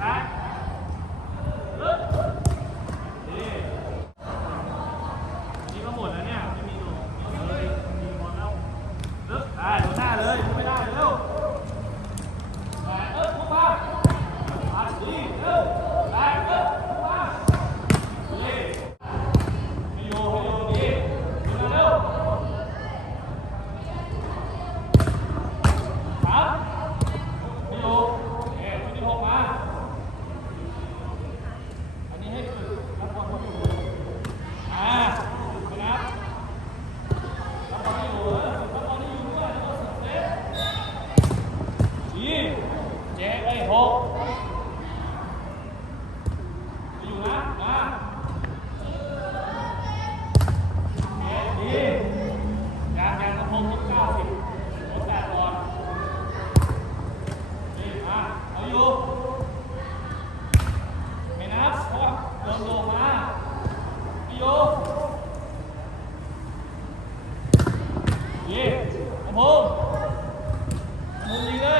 Back. พงษ์ยิงเลย